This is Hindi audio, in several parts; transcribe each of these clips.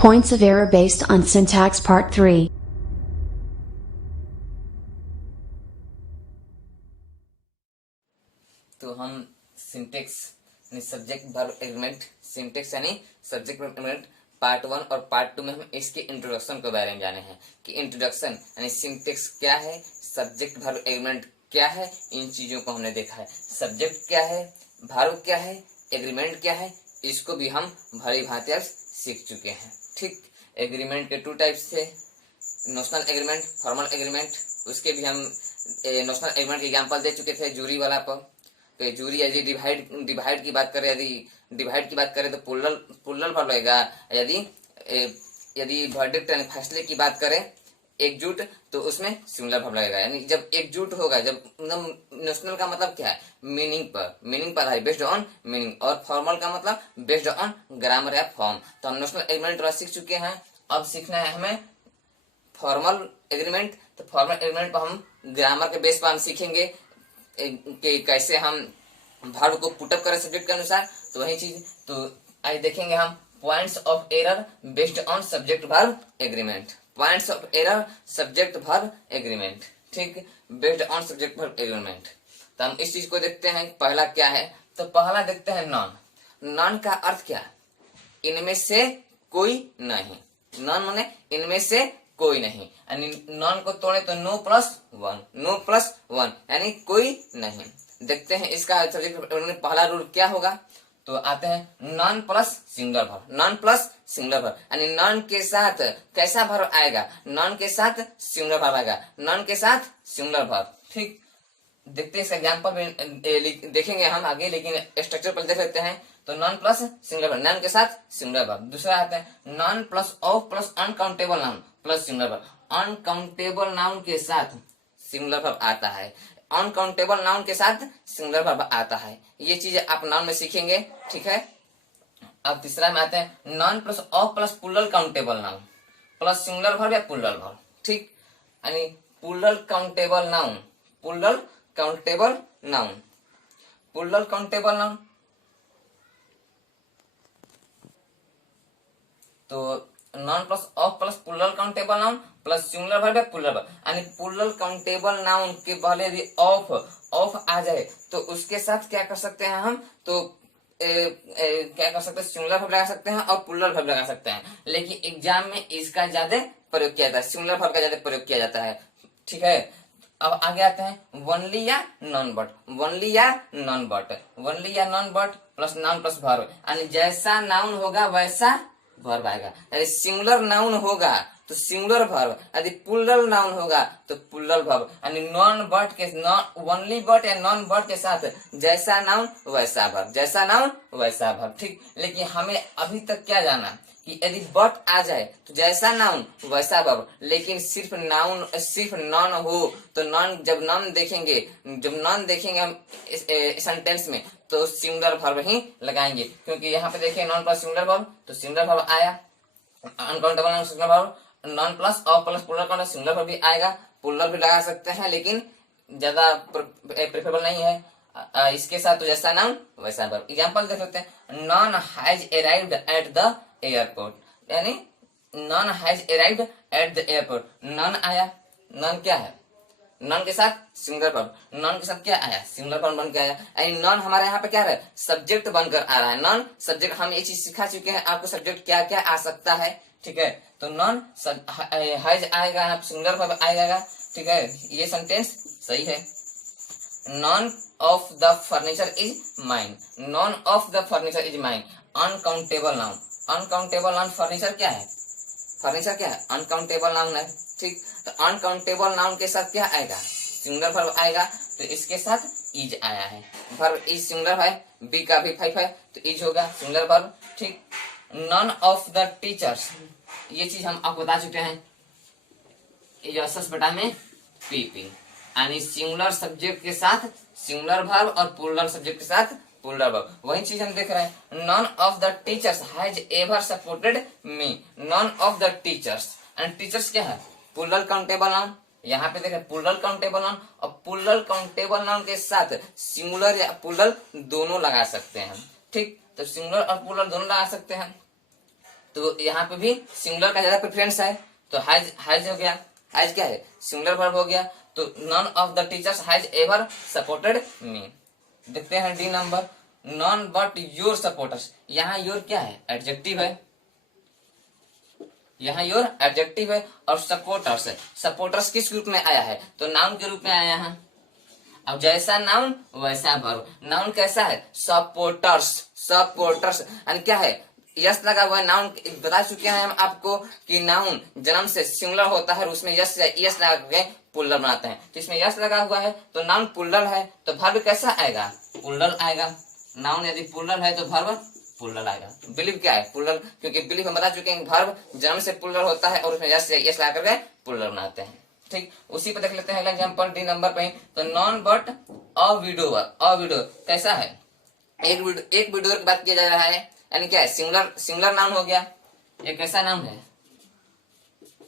Points of error based on syntax part 3. तो हम सिंटेक्स यानी सब्जेक्ट वर्ब एग्रीमेंट, सिंटेक्स यानी सब्जेक्ट वर्ब एग्रीमेंट पार्ट 1 और पार्ट 2 में हम इसके इंट्रोडक्शन के बारे में जाने हैं कि इंट्रोडक्शन यानी सिंटेक्स क्या है, सब्जेक्ट वर्ब एग्रीमेंट क्या है। इन चीजों को हमने देखा है। सब्जेक्ट क्या है, वर्ब क्या है, एग्रीमेंट क्या है, इसको भी हम भली भांति सीख चुके हैं। ठीक, एग्रीमेंट के 2 टाइप्स थे, नोशनल एग्रीमेंट, फॉर्मल एग्रीमेंट। उसके भी हम नोशनल एग्रीमेंट के एग्जांपल दे चुके थे जूरी वाला पर। तो जूरी यदि डिवाइड की बात करें, तो प्लुरल वर्ब लगेगा। यदि वर्डिक्ट यानी फैसले की बात करें, एकजुट, तो उसमें सिंगुलर वर्ब लगेगा। यानी जब एकजुट होगा, जब नोशनल का मतलब क्या है, मीनिंग पर है, बेस्ड ऑन मीनिंग, और फॉर्मल का मतलब बेस्ड ऑन ग्रामर या फॉर्म। तो हम नोशनल एग्रीमेंट सीख चुके हैं। अब सीखना है हमें फॉर्मल एग्रीमेंट। तो फॉर्मल एग्रीमेंट पर हम ग्रामर के बेस पर हम सीखेंगे कि कैसे हम वर्ब को पुटअप करें सब्जेक्ट के अनुसार। तो वही चीज तो आज देखेंगे हम points of error based on subject verb agreement. Points of error subject verb agreement, ठीक, based on subject verb agreement. तो हम इस चीज को देखते हैं। पहला क्या है, तो पहला देखते हैं नॉन। नॉन का अर्थ क्या है, इनमें से कोई नहीं। नॉन माने इनमें से कोई नहीं, यानी नॉन को तोड़े तो नो प्लस वन यानी कोई नहीं। देखते हैं इसका सब्जेक्ट पहला रूल क्या होगा। तो आते हैं none plus singular verb. None plus singular verb यानी नॉन के साथ कैसा वर्ब आएगा, नॉन के साथ सिंगुलर वर्ब आएगा, नॉन के साथ सिंगुलर वर्ब। ठीक, देखते हैं इसका एग्जाम्पल देखेंगे हम आगे, लेकिन स्ट्रक्चर पर देख लेते हैं। तो none plus singular verb, non के साथ सिंगुलर वर्ब। दूसरा आता है non plus of plus uncountable noun plus singular verb. Uncountable noun के साथ सिंगुलर वर्ब आता है, अनकाउंटेबल नाउन के साथ सिंगुलर वर्ब आता है। ये चीज आप नाउन में सीखेंगे, ठीक है। अब तीसरा में आते हैं none plus of plus plural countable noun plus singular verb या प्लुरल वर्ब। ठीक, यानी plural countable noun, plural countable noun, plural countable noun. तो none plus of plus plural countable noun plus singular verb या प्लुरल वर्ब। यानी प्लुरल काउंटेबल नाउन के पहले यदि ऑफ आ जाए तो उसके साथ क्या कर सकते हैं हम, तो क्या कर सकते हैं, सिंगुलर वर्ब लगा सकते हैं और प्लुरल वर्ब लगा सकते हैं। लेकिन एग्जाम में इसका ज्यादा प्रयोग किया जाता है, सिंगुलर वर्ब का ज्यादा प्रयोग किया जाता है, ठीक है। अब आगे आते हैं वनली या नॉन बट, वनली या नॉन बट, वनली या non but plus noun plus verb. यानी जैसा नाउन होगा वैसा वर्ब आएगा। यदि सिंगुलर नाउन होगा तो सिंगुलर वर्ब, यदि प्लुरल नाउन होगा तो प्लुरल वर्ब। यानी नॉन बट के ओनली बट या नॉन बट के साथ जैसा नाउन वैसा वर्ब, जैसा नाउन वैसा वर्ब। ठीक, लेकिन हमें अभी तक क्या जाना कि यदि बट आ जाए तो जैसा नाउन वैसा वर्ब, लेकिन सिर्फ नॉन हो तो जब नॉन देखेंगे हम सेंटेंस में तो सिंगुलर वर्ब ही लगाएंगे। क्योंकि यहाँ पे देखिए नॉन प्लस सिंगुलर वर्ब, तो सिंगुलर वर्ब आया। Uncountable noun singular verb, none plus और plus plural countable singular verb भी आएगा। प्लुरल भी लगा सकते हैं लेकिन ज्यादा प्रेफरेबल नहीं है। इसके साथ तो जैसा नाउन वैसा वर्ब। एग्जांपल देख लेते हैं, none has arrived at the airport, यानी none has arrived at the airport. None आया, नॉन क्या है, नॉन के साथ सिंगुलर वर्ब, नॉन के साथ क्या आया, सिंगुलर वर्ब बन के आया। यानी नॉन हमारे यहाँ पे क्या है, सब्जेक्ट बनकर आ रहा है। नॉन सब्जेक्ट, हम ये चीज सिखा चुके हैं आपको सब्जेक्ट क्या क्या आ सकता है, ठीक है। तो नॉन हैज आएगा, सिंगुलर वर्ब आएगा, ठीक है। ये सेंटेंस सही है। None of the furniture is mine, none of the furniture is mine. Uncountable noun, uncountable noun furniture क्या है, फर्नीचर क्या है, अनकाउंटेबल नाउन है, ठीक। तो अनकाउंटेबल नाउन के साथ क्या आएगा, सिंगुलर वर्ब आएगा। तो इसके साथ इज आया है, वर्ब इज सिंगुलर है, बी का भी 5 है तो इज होगा सिंगुलर वर्ब, ठीक। नॉन ऑफ द टीचर्स, ये चीज हम आपको बता चुके हैं, बटा में पीपी, यानी सिंगुलर सब्जेक्ट के साथ सिंगुलर वर्ब और प्लुरल सब्जेक्ट के साथ प्लुरल वर्ब। वही चीज हम देख रहे हैं। None of the teachers has ever supported me, none of the teachers, and teachers क्या है, प्लुरल काउंटेबल नाउन। यहाँ पे देखें प्लुरल काउंटेबल नाउन, और प्लुरल काउंटेबल नाउन के साथ सिंगुलर या प्लुरल दोनों लगा सकते हैं, ठीक। तो सिंगुलर और प्लुरल दोनों लगा सकते हैं। तो यहाँ पे भी सिंगुलर का ज्यादा प्रेफरेंस है, तो हैज हैज हो गया, हैज क्या है, सिंगुलर वर्ब हो गया। तो none of the teachers has ever supported me. देखते हैं D number, non but your supporters. यहाँ योर क्या है, एडजेक्टिव है, यहाँ योर एडजेक्टिव है, और सपोर्टर्स है, सपोर्टर्स किस रूप में आया है, तो नाउन के रूप में आया है। अब जैसा नाउन वैसा वर्ब, नाउन कैसा है, सपोर्टर्स, सपोर्टर्स यानी क्या है, यस लगा हुआ है। नाउन बता चुके हैं हम आपको कि नाउन जन्म से सिंगुलर होता है, उसमें यस लगा के पुल्लर बनाते हैं, तो इसमें यस लगा हुआ है तो नाउन पुल्लर है, तो वर्ब कैसा आएगा, पुल्लर आएगा। नाउन यदि पुल्लर है तो वर्ब पुल्लर आएगा। बिलीव क्या है, पुल्लर, क्योंकि बिलीव हम बता चुके हैं वर्ब जन्म से पुल्लर होता है और उसमें यस लगा करके पुल्लर बनाते हैं। ठीक, उसी पे देख लेते हैं एग्जांपल डी नंबर पे। तो non but a widower, a widower कैसा है, एक विडोवर की बात किया जा रहा है, यानी क्या है, सिंगुलर नाउन हो गया। एक कैसा नाउन है,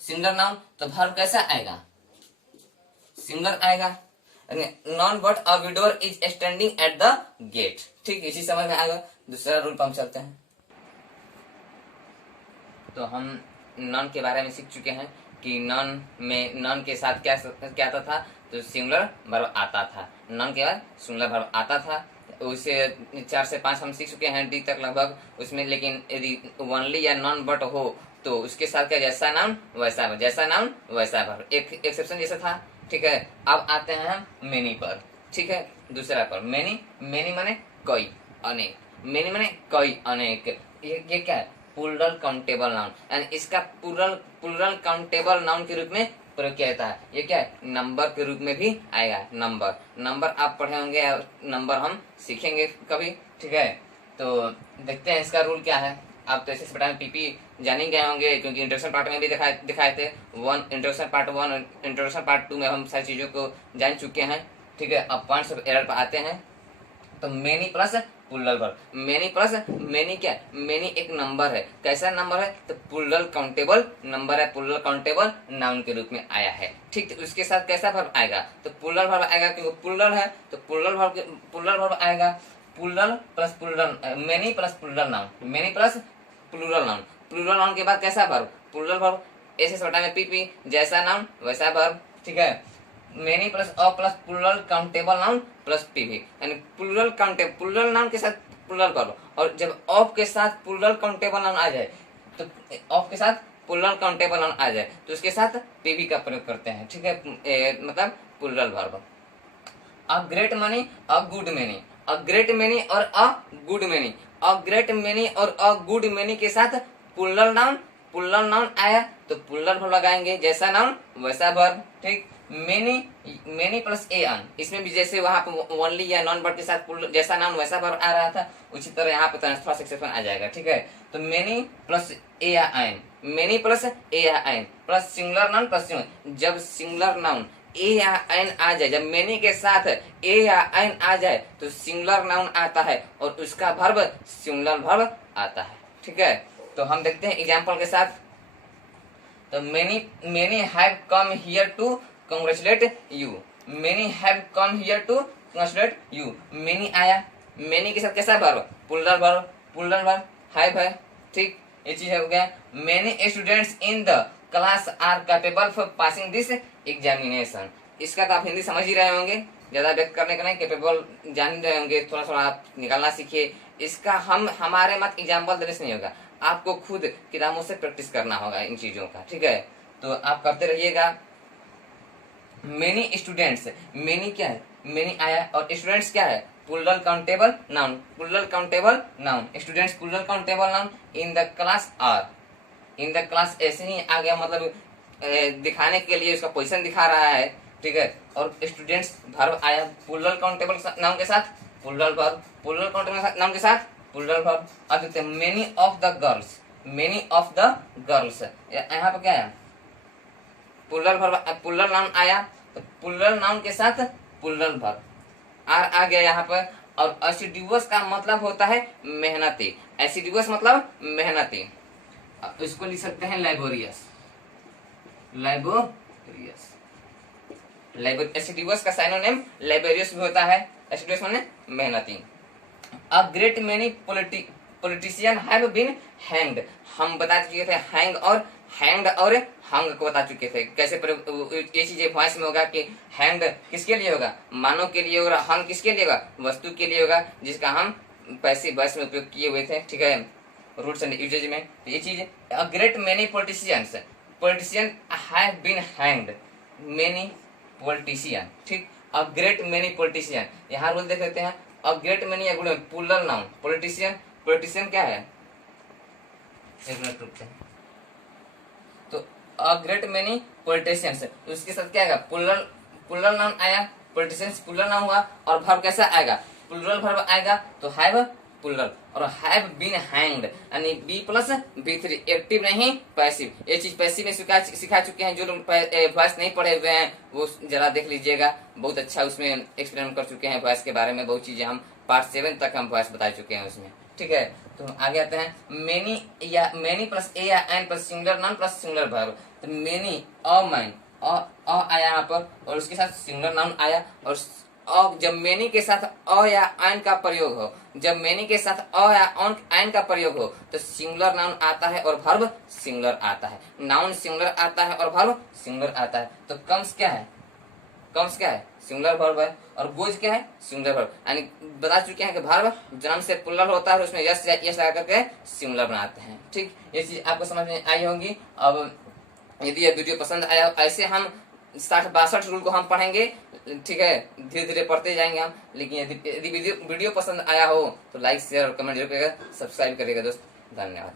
सिंगुलर नाउन, तो वर्ब कैसा आएगा, सिंगुलर आएगा। None but a widower is standing at the gate. ठीक, इसी समझ में आएगा। दूसरा रूल पर हम चलते हैं। तो हम नॉन के बारे में सीख चुके हैं कि नॉन में, नॉन के साथ क्या क्या आता था, तो सिंगुलर वर्ब आता था, नॉन के बाद सिंगुलर वर्ब आता था। उसे 4 से 5 हम सीख चुके हैं डी तक लगभग उसमें। लेकिन यदि ओनली या नॉन बट हो तो उसके साथ क्या, जैसा नाउन वैसा वर्ब, जैसा नाउन वैसा वर्ब, एक एक्सेप्शन जैसा था। ठीक है, अब आते हैं हम मेनी पर। ठीक है, दूसरा पर मेनी, मेनी माने कई, अनेक, मेनी माने कई, अनेक। ये क्या है, प्लूरल काउंटेबल नाउन, एंड इसका प्लूरल काउंटेबल नाउन के रूप में प्रयोग किया जाता है। ये क्या है, नंबर के रूप में भी आएगा, नंबर आप पढ़े होंगे, नंबर हम सीखेंगे कभी। ठीक है, तो देखते हैं इसका रूल क्या है। आप तो ऐसे में पीपी जान ही गए होंगे, क्योंकि इंट्रोडक्शन पार्ट में भी दिखाए थे। इंट्रोडक्शन पार्ट 1, इंट्रोडक्शन पार्ट 2 में हम सारी चीजों को जान चुके हैं। ठीक है, अब पॉइंट्स ऑफ एरर पर आते हैं। तो many plus plural verb, many plus, many क्या है, मेनी एक नंबर है, कैसा नंबर है, तो प्लूरल काउंटेबल नंबर है, प्लूरल काउंटेबल नाउन के रूप में आया है। ठीक, तो उसके साथ कैसा वर्ब आएगा, तो प्लूरल वर्ब आएगा, क्योंकि प्लूरल है तो प्लूरल वर्ब आएगा। Plural plus plural, many plus plural noun, many plus plural noun, plural noun के बाद कैसा वर्ब, प्लूरल वर्ब, ऐसे छोटा में पीपी, जैसा नाउन वैसा वर्ब। ठीक है, many plus a plus plural countable noun plus PV, यानी प्लूरल नाउन के साथ प्लूरल वर्ब, और जब ऑफ के साथ प्लूरल काउंटेबल नाउन आ जाए, तो ऑफ के साथ प्लूरल काउंटेबल नाउन आ जाए तो उसके साथ पीवी का प्रयोग करते हैं। ठीक है, मतलब plural verb. A great money, a good many, a great many और a good many, a great many और अ गुड मेनी के साथ प्लूरल नाउन आया तो प्लूरल वर्ब लगाएंगे, जैसा नाउन वैसा वर्ब। ठीक, मेनी प्लस ए अन, इसमें भी जैसे वहां पे ओनली या नॉन बट के साथ जैसा नाउन वैसा वर्ब आ रहा था, उसी तरह यहाँ पे थोड़ा सा एक्सेप्शन आ जाएगा। ठीक है, तो मेनी प्लस ए या एन, मेनी प्लस ए या an plus singular noun plus singular, जब सिंगुलर नाउन ए या एन आ जाए, जब मेनी के साथ ए या एन आ जाए तो सिंगुलर नाउन आता है और उसका वर्ब सिंगुलर वर्ब आता है। ठीक है, तो हम देखते हैं एग्जाम्पल के साथ। तो many have come here to congratulate you, many have come here to congratulate you, many आया, मेनी के साथ कैसा वर्ब, प्लूरल वर्ब हैव है। ठीक, ये चीज हो गया। Many students in the class are capable for passing this examination, इसका तो आप हिंदी समझ ही रहे होंगे, ज्यादा व्यक्त करने का नहीं, कैपेबल जान रहे होंगे, थोड़ा थोड़ा आप निकालना सीखिए। इसका हमारे मत एग्जाम्पल देने से नहीं होगा, आपको खुद किताबों से प्रैक्टिस करना होगा इन चीजों का। ठीक है, तो आप करते रहिएगा। मेनी स्टूडेंट्स, मेनी क्या है, मेनी आया, और स्टूडेंट्स क्या है, plural countable noun, plural countable noun, students plural countable noun, in the class are, in the class ऐसे ही आ गया, मतलब दिखाने के लिए उसका पोजीशन दिखा रहा है। ठीक है, और स्टूडेंट्स वर्ब आया प्लूरल काउंटेबल नाउन के साथ plural verb, plural countable noun के साथ प्लूरल वर्ब। अब देखते हैं many of the girls, many of the girls, यहाँ पे क्या है, प्लूरल वर्ब, प्लूरल नाउन आया तो प्लूरल नाउन के साथ प्लूरल वर्ब आर आ गया यहाँ पर। और एसिडुअस का मतलब होता है मेहनती, एसिडुअस मतलब मेहनती, इसको लिख सकते हैं लैबोरियस, एसिडुअस का साइनोनिम लैबोरियस भी होता है, एसिडुअस माने मेहनती। A great many politician have been hanged. हम बता चुके थे हैंग और हैंग्ड और हंग को बता चुके थे कैसे ये चीज वॉइस में होगा कि हैंग्ड किसके लिए होगा, मानव के लिए होगा, हंग किसके लिए होगा, वस्तु के लिए होगा, जिसका हम पैसिव वॉइस में उपयोग किए हुए थे, ठीक है, रूट्स एंड यूजेज में। तो ये चीज a great many politician have been hanged, many politician, ठीक, अ ग्रेट मेनी पॉलिटिशियन। यहाँ रूल देख लेते हैं, अ ग्रेट मेनी या गुड प्लूरल नाउन, पॉलिटिशियन क्या है, एक मिनट रुकते हैं। तो अ ग्रेट मेनी पॉलिटिशियंस, उसके साथ क्या आएगा, प्लूरल नाउन आया, पॉलिटिशियंस प्लूरल नाउन हुआ, और वर्ब कैसा आएगा, प्लूरल वर्ब आएगा तो हैव प्लूरल, और हैव बीन हैंग्ड यानी बी प्लस बी3, एक्टिव नहीं पैसिव। ये चीज पैसिव में सिखा चुके हैं, जो लोग वॉइस नहीं पढ़े हुए हैं वो जरा देख लीजिएगा, बहुत अच्छा उसमें एक्सप्लेन कर चुके हैं वॉइस के बारे में, बहुत चीजें हम पार्ट 7 तक हम वॉइस बता चुके हैं उसमें, ठीक है। तो हम आगे आते हैं, मेनी प्लस ए या an plus singular noun plus singular verb. तो मेनी अ मैन आया यहाँ पर, और उसके साथ सिंगुलर नाउन आया, और जब मेनी के साथ अ या एन का प्रयोग हो, जब मेनी के साथ अ या एन का प्रयोग हो तो सिंगुलर नाउन आता है और वर्ब सिंगुलर आता है, नाउन सिंगुलर आता है और वर्ब सिंगुलर आता है। तो कम्स क्या है, कम्स क्या है, सिंगुलर वर्ब है, और गोज क्या है, सिंगुलर वर्ब, यानी बता चुके हैं कि वर्ब जन्म से प्लूरल होता है, उसमें यस लगा करके सिंगुलर बनाते हैं, ठीक। ये चीज आपको समझ में आई होगी। अब यदि ये वीडियो पसंद आया, ऐसे हम 60-62 रूल को हम पढ़ेंगे, ठीक है, धीरे धीरे पढ़ते जाएंगे हम। लेकिन यदि वीडियो पसंद आया हो तो लाइक शेयर और कमेंट जरूर करेगा, सब्सक्राइब करेगा दोस्त, धन्यवाद।